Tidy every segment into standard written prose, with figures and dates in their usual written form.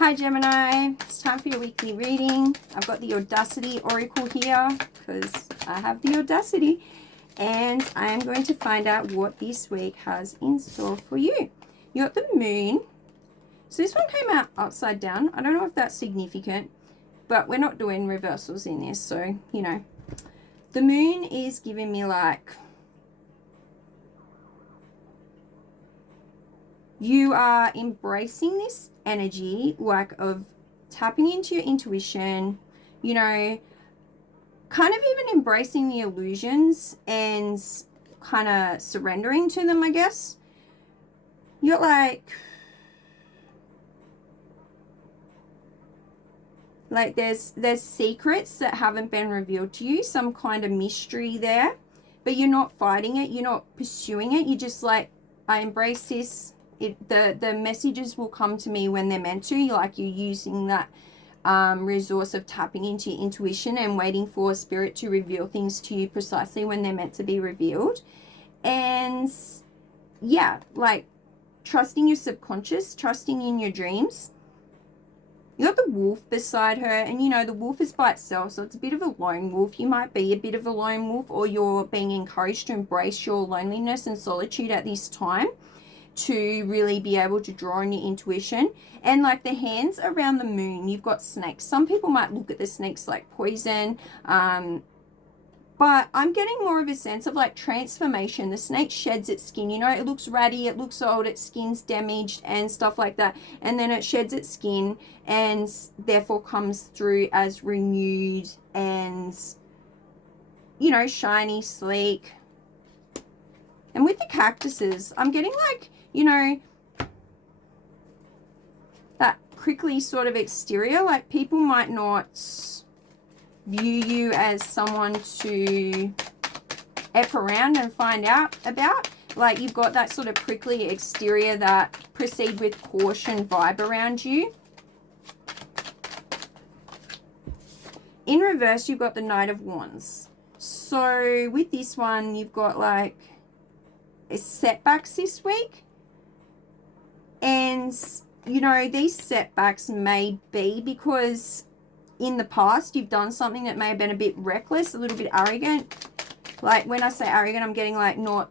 Hi Gemini, it's time for your weekly reading. I've got the Audacity Oracle here because I have the Audacity, and I am going to find out what this week has in store for you. You got the Moon. So this one came out upside down. I don't know if that's significant, but we're not doing reversals in this, so you know. The Moon is giving me like you are embracing this energy, like of tapping into your intuition, you know, kind of even embracing the illusions and kind of surrendering to them, I guess. You're like there's secrets that haven't been revealed to you, some kind of mystery there, but you're not fighting it, you're not pursuing it, you're just like, I embrace this. The messages will come to me when they're meant to. You're using that resource of tapping into your intuition and waiting for spirit to reveal things to you precisely when they're meant to be revealed. And yeah, like trusting your subconscious, trusting in your dreams. You got the wolf beside her, and you know the wolf is by itself, so it's a bit of a lone wolf. You might be a bit of a lone wolf, or you're being encouraged to embrace your loneliness and solitude at this time to really be able to draw on your intuition. And like the hands around the moon, you've got snakes. Some people might look at the snakes like poison, but I'm getting more of a sense of like transformation. The snake sheds its skin, you know, it looks ratty, it looks old, its skin's damaged and stuff like that, and then it sheds its skin and therefore comes through as renewed and, you know, shiny, sleek. And with the cactuses, I'm getting like, you know, that prickly sort of exterior. Like people might not view you as someone to F around and find out about. Like you've got that sort of prickly exterior, that proceed with caution vibe around you. In reverse, you've got the Knight of Wands. So with this one, you've got like setbacks this week. And, you know, these setbacks may be because in the past you've done something that may have been a bit reckless, a little bit arrogant. Like when I say arrogant, I'm getting like not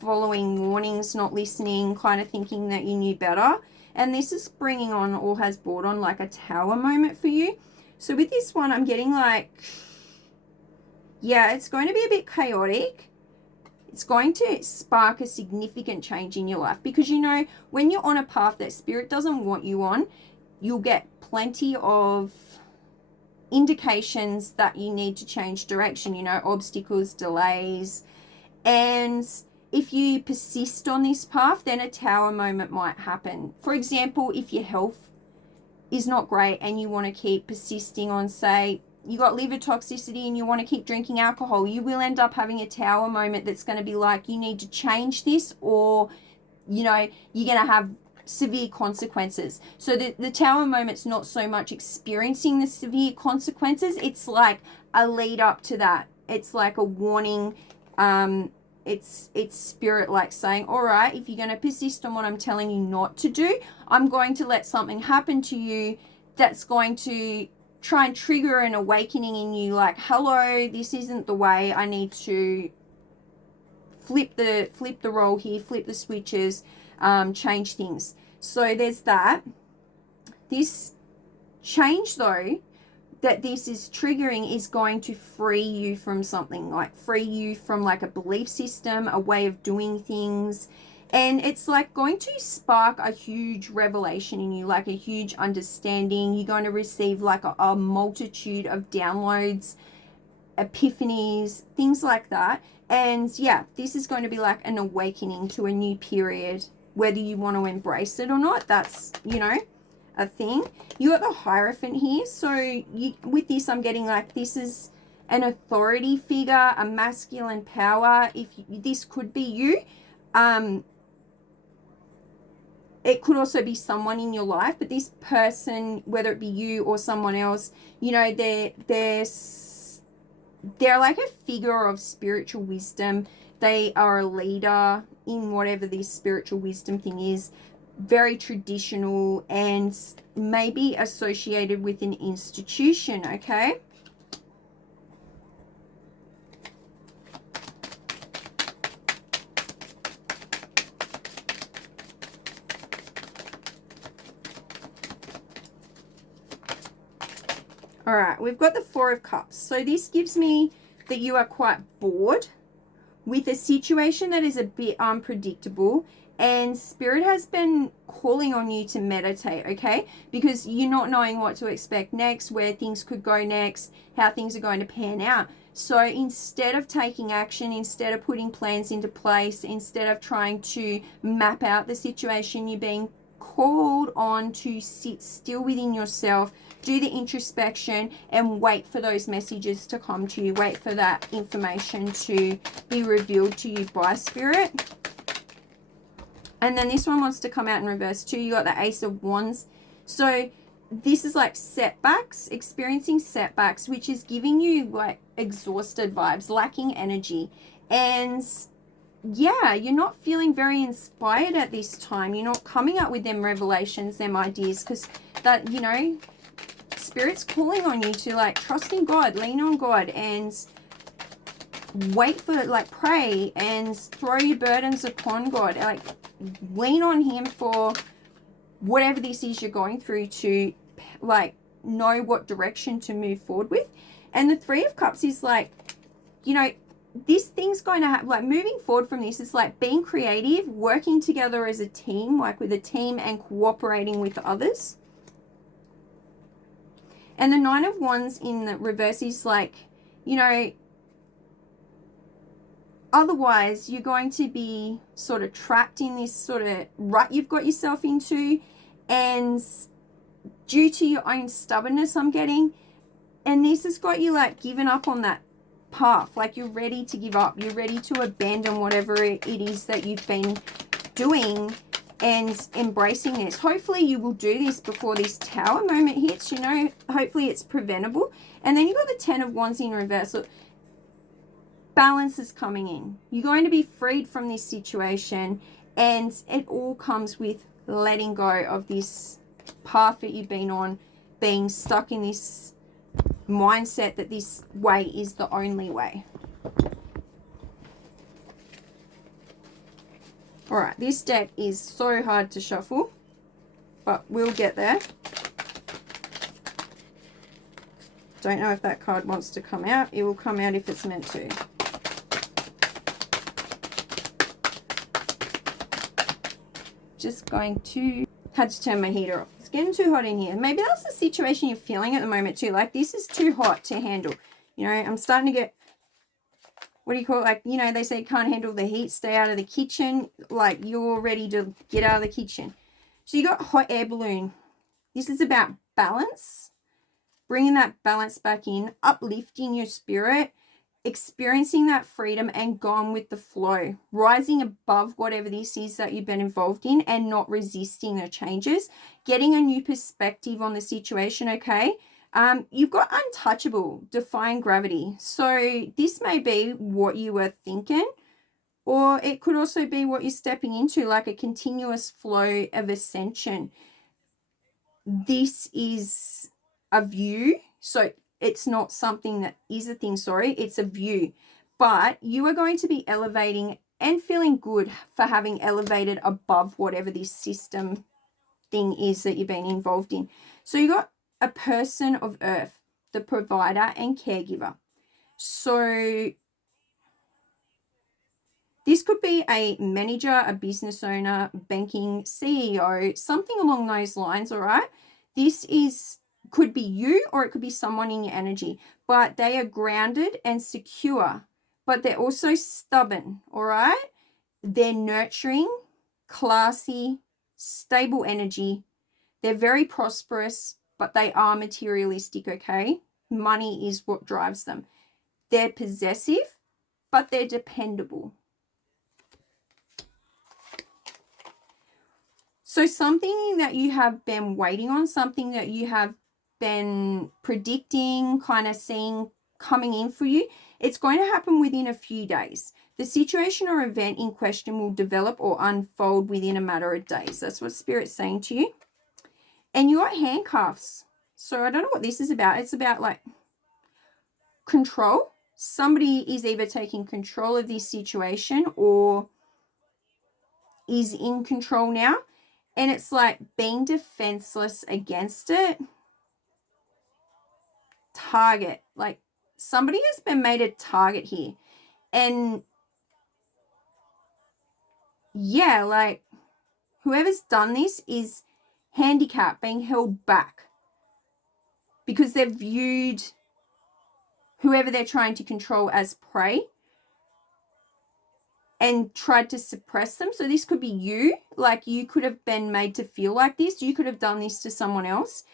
following warnings, not listening, kind of thinking that you knew better. And this is bringing on, or has brought on, like a tower moment for you. So with this one, I'm getting like, yeah, it's going to be a bit chaotic. It's going to spark a significant change in your life because, you know, when you're on a path that spirit doesn't want you on, you'll get plenty of indications that you need to change direction, you know, obstacles, delays. And if you persist on this path, then a tower moment might happen. For example, if your health is not great and you want to keep persisting on, say, you got liver toxicity and you want to keep drinking alcohol, you will end up having a tower moment that's going to be like, you need to change this, or, you know, you're going to have severe consequences. So the tower moment's not so much experiencing the severe consequences, it's like a lead up to that. It's like a warning. It's spirit like saying, all right, if you're going to persist on what I'm telling you not to do, I'm going to let something happen to you that's going to try and trigger an awakening in you, like, hello, this isn't the way. I need to flip the role here, flip the switches, change things. So there's that. This change though that this is triggering is going to free you from something, like free you from like a belief system, a way of doing things. And it's like going to spark a huge revelation in you, like a huge understanding. You're going to receive like a multitude of downloads, epiphanies, things like that. And yeah, this is going to be like an awakening to a new period, whether you want to embrace it or not. That's, you know, a thing. You got the Hierophant here. So with this, I'm getting like this is an authority figure, a masculine power. If this could be you. It could also be someone in your life, but this person, whether it be you or someone else, you know, they're like a figure of spiritual wisdom. They are a leader in whatever this spiritual wisdom thing is. very traditional and maybe associated with an institution, okay? All right, we've got the Four of Cups. So this gives me that you are quite bored with a situation that is a bit unpredictable, and Spirit has been calling on you to meditate, okay? Because you're not knowing what to expect next, where things could go next, how things are going to pan out. So instead of taking action, instead of putting plans into place, instead of trying to map out the situation, you're being called on to sit still within yourself, do the introspection, and wait for those messages to come to you. Wait for that information to be revealed to you by Spirit. And then this one wants to come out in reverse too. You got the Ace of Wands. So this is like setbacks, experiencing setbacks, which is giving you like exhausted vibes, lacking energy. And yeah, you're not feeling very inspired at this time. You're not coming up with them revelations, them ideas, because that, you know, Spirit's calling on you to like trust in God, lean on God, and wait for, like, pray and throw your burdens upon God. Like, lean on Him for whatever this is you're going through to, like, know what direction to move forward with. And the Three of Cups is like, you know, this thing's going to have, like, moving forward from this is like being creative, working together as a team, like with a team, and cooperating with others. And the Nine of Wands in the reverse is like, you know, otherwise you're going to be sort of trapped in this sort of rut you've got yourself into, and due to your own stubbornness, I'm getting, and this has got you like giving up on that path. Like, you're ready to give up, you're ready to abandon whatever it is that you've been doing and embracing this. Hopefully you will do this before this Tower moment hits, you know, hopefully it's preventable. And then you've got the Ten of Wands in reverse. Look, balance is coming in. You're going to be freed from this situation, and it all comes with letting go of this path that you've been on, being stuck in this mindset that this way is the only way. All right, this deck is so hard to shuffle, but we'll get there. Don't know if that card wants to come out. It will come out if it's meant to. Just going to, had to turn my heater off. It's getting too hot in here. Maybe that's the situation you're feeling at the moment too. Like, this is too hot to handle. You know, I'm starting to get, what do you call it? Like, you know, they say can't handle the heat, stay out of the kitchen. Like, you're ready to get out of the kitchen. So you got hot air balloon. This is about balance, bringing that balance back in, uplifting your spirit, experiencing that freedom and going with the flow, rising above whatever this is that you've been involved in and not resisting the changes, getting a new perspective on the situation, okay? You've got untouchable, defying gravity. So this may be what you were thinking, or it could also be what you're stepping into, like a continuous flow of ascension. This is a view. So it's not something that is a thing, sorry, it's a view. But you are going to be elevating and feeling good for having elevated above whatever this system thing is that you've been involved in. So you got a person of earth, the provider and caregiver. So this could be a manager, a business owner, banking, CEO, something along those lines, all right? This could be you, or it could be someone in your energy, but they are grounded and secure, but they're also stubborn, all right? They're nurturing, classy, stable energy. They're very prosperous, but they are materialistic, okay? Money is what drives them. They're possessive, but they're dependable. So something that you have been waiting on, something that you have been predicting, kind of seeing coming in for you, it's going to happen within a few days. The situation or event in question will develop or unfold within a matter of days. That's what Spirit's saying to you. And you got handcuffs. So I don't know what this is about. It's about like control. Somebody is either taking control of this situation or is in control now. And it's like being defenseless against it. Target. Like somebody has been made a target here. And yeah, like whoever's done this is handicapped, being held back. Because they've viewed whoever they're trying to control as prey and tried to suppress them. So this could be you. Like you could have been made to feel like this. You could have done this to someone else.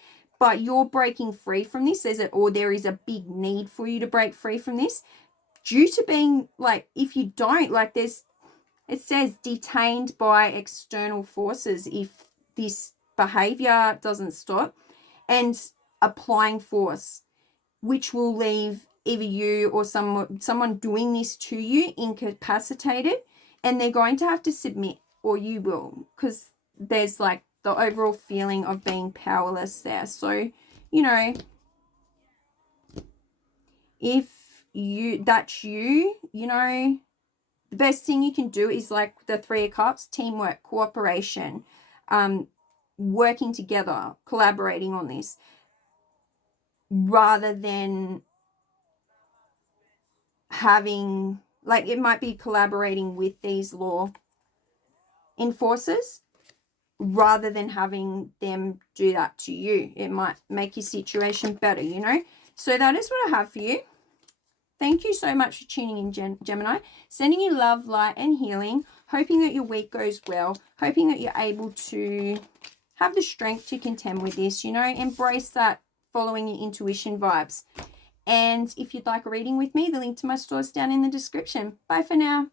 But you're breaking free from this. There is a big need for you to break free from this. Due to being like, if you don't, like it says detained by external forces if this behavior doesn't stop, and applying force, which will leave either you or someone doing this to you incapacitated, and they're going to have to submit, or you will, because there's like the overall feeling of being powerless there. So, you know, if that's you, you know, the best thing you can do is like the Three of Cups, teamwork, cooperation, working together, collaborating on this, rather than having, like it might be collaborating with these law enforcers rather than having them do that to you. It might make your situation better, you know. So that is what I have for you. Thank you so much for tuning in, Gemini. Sending you love, light, and healing. Hoping that your week goes well. Hoping that you're able to have the strength to contend with this, you know. Embrace that following your intuition vibes. And if you'd like a reading with me, the link to my store is down in the description. Bye for now.